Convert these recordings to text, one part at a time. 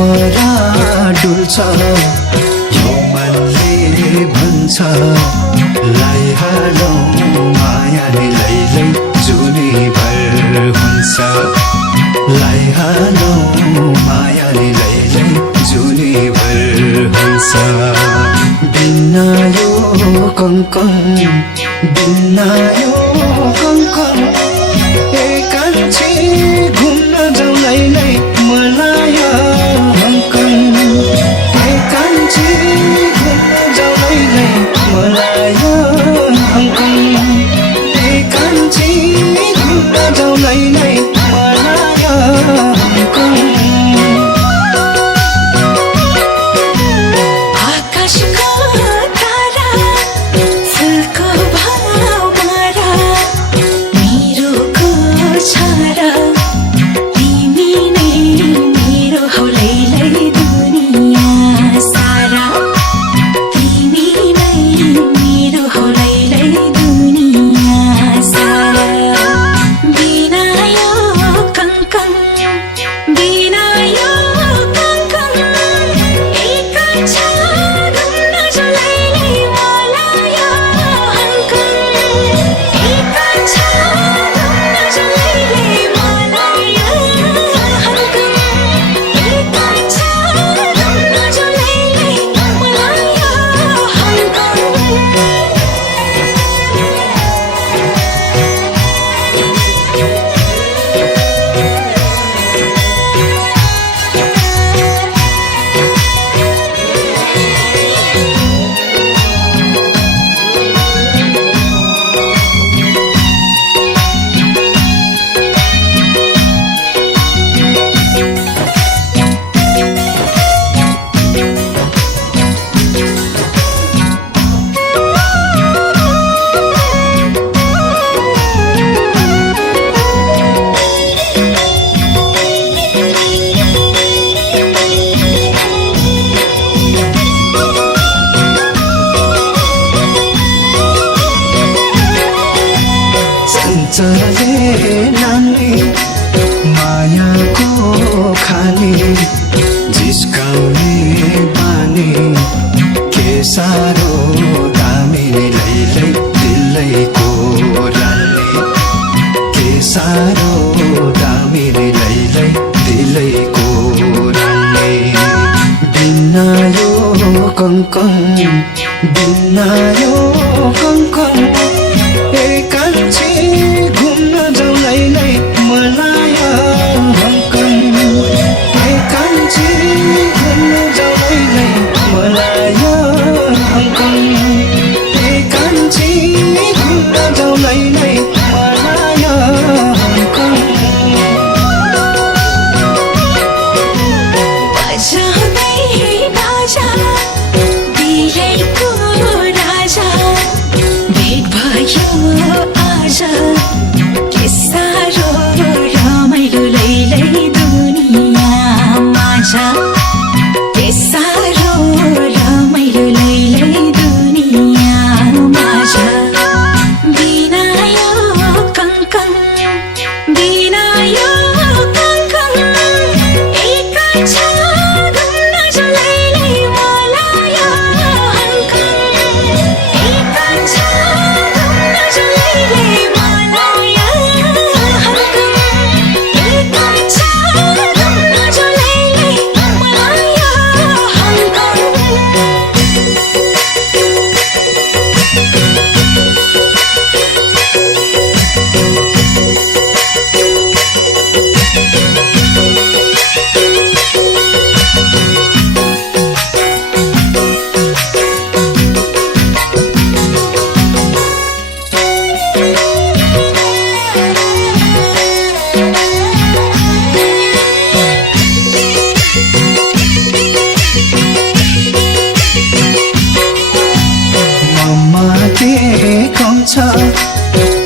भमरा डुल्छ यो मनले भन्छ लैहालौ मायाले लैलै जुनी भर हुन्छ लैहालौ मायाले लैलै जुनी भर हुन्छ बिना यो कङ्कन बिना यो कङ्कन एकान्छी घुम्न जाउँ लैलै मलाई हङ्कन एकान्छी घुम्न जाउँ लैलै मलाई हङ्कन एकान्छी घुम्न जाउँ लैलै मलाई हङ्कन चले नानी मायाको खानी जिस्काउने बानी के साह्रो दामी लैलै दिलैको रानी के साह्रो दामी लैलै दिलैको रानी बिना यो कङ्कन बिना यो कङ्कन एकान्छी घुम्न जाउँ लैलै मलाई हङ्कन एकान्छी घुम्न जाउँ लैलै मलाई हङ्कन एकान्छी घुम्न जाउँ लैलै मलाई हङ्कन के साह्रो रमाइलो लैलै दुनियाँमा छ के साह्रो रमाइलो लैलै दुनियाँमा छ बिना यो कङ्कन बिना यो कङ्कन एकान्छ घुम्न जाउँ लैलै मलाई हङ्कन एकान्छ घुम्न जाउँ लैलै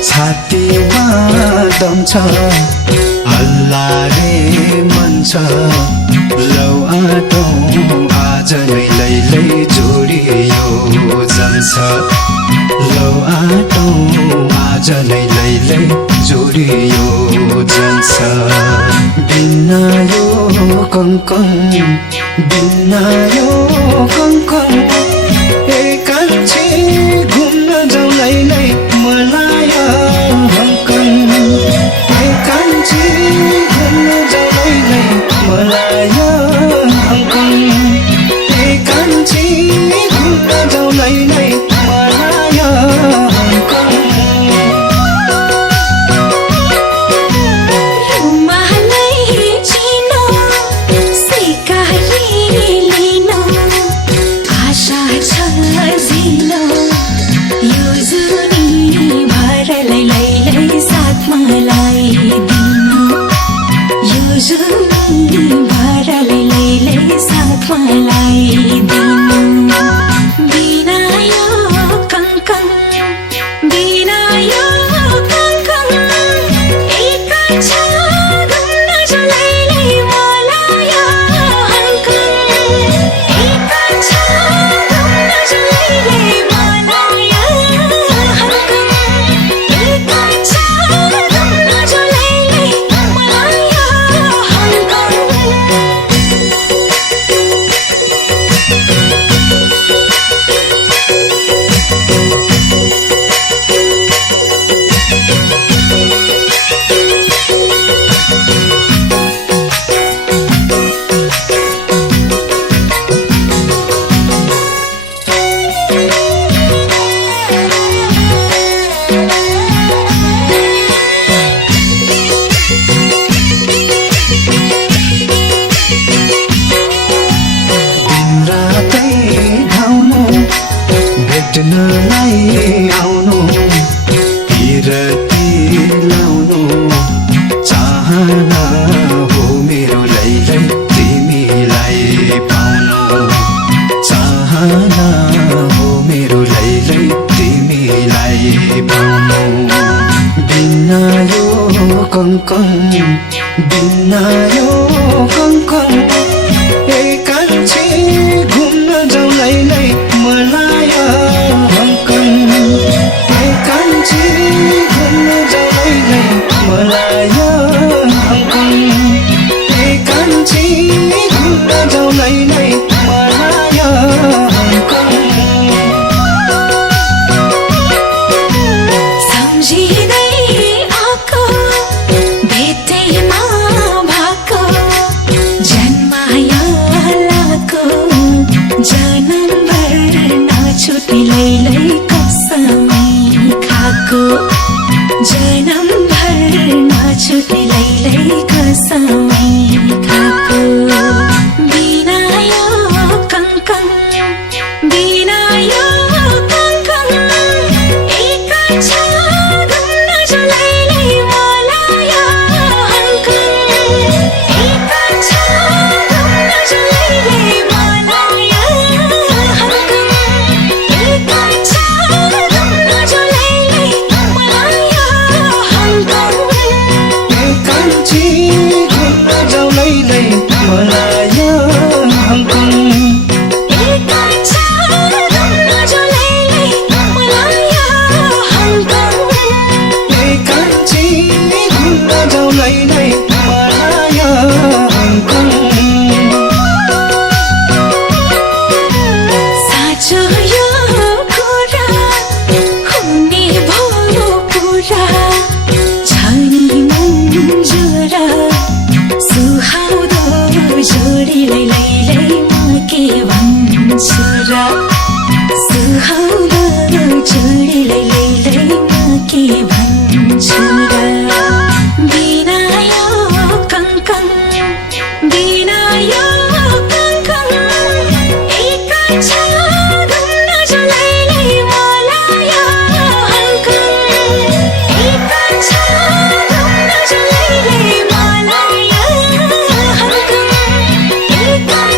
छातीमा दम छ हल्लाले मन छ लौ आँटौँ आज नै लैलै जोडियो जान्छ लौ आटो आज नै लैलै जोडियो जान्छ बिना यो कङ्कन बिना यो कङ्कन एकान्छे घुम्न जाउँ लैलै मलाई हङ्कन एकान्छे घुम्न जाउँ लैलै मलाई हङ्कन एकान्छे घुम्न जाउँ लैलै मलाई हङ्कन भेट्नलाई आउनु पिरती लाउनु चाहना हो मेरो लैलै तिमीलाई पाउनु चाहना हो मेरो लैलै तिमीलाई पाउनु बिना यो कङ्कन बिना यो कङ्कन एकान्छे घुम्न जाउँ लैलै मलाई हङ्कन एकान्छे घुम्न जाउँ लैलै मलाई हङ्कन एकान्छे घुम्न जाउँ लैलै मलाई हङ्कन सम्झिँदै आएको भेटैमा भएको जन्माया लाको जनमभर नछुटी लैलै कसमै खाएको जनमभर नछुटी लैलै कसमै खाएको बिना यो कङ्कन बिना यो कङ्कन एकान्छ घुम्न जाउँ लैलै मलाई हङ्कन एकान्छ घुम्न जाउँ लैलै मलाई हङ्कन एकान्छ घुम्न जाउँ लैलै मलाई हङ्कन एकान्छे घुम्न जाउँ लैलै मलाई हङ्कन एकान्छ घुम्न जाउँ लैलै मलाई हङ्कन एकान्छे घुम्न जाउँ लैलै मलाई हङ्कन साँचो यो कुरा हुने भयो पुरा छ नि मन्जुरा सुहाउँदो जोडीलाई लैलै म के भन्छु र सुहाउँदो जोडीलाई लैलै म के भन्छु र बिना यो कङ्कन बिना यो कङ्कन एकान्छ घुम्न जाउँ लैलै मलाई हङ्कन एकान्छ घुम्न जाउँ लैलै मलाई हङ्कन एकान्छ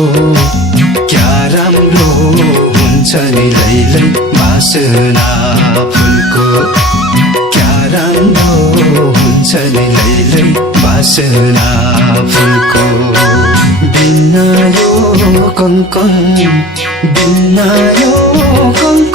क्या राम्रो हुन्छ नि लैलै बासना फुलको क्या राम्रो हुन्छ नि लैलै बासना फुलको बिना यो कङ्कन बिना यो कङ्कन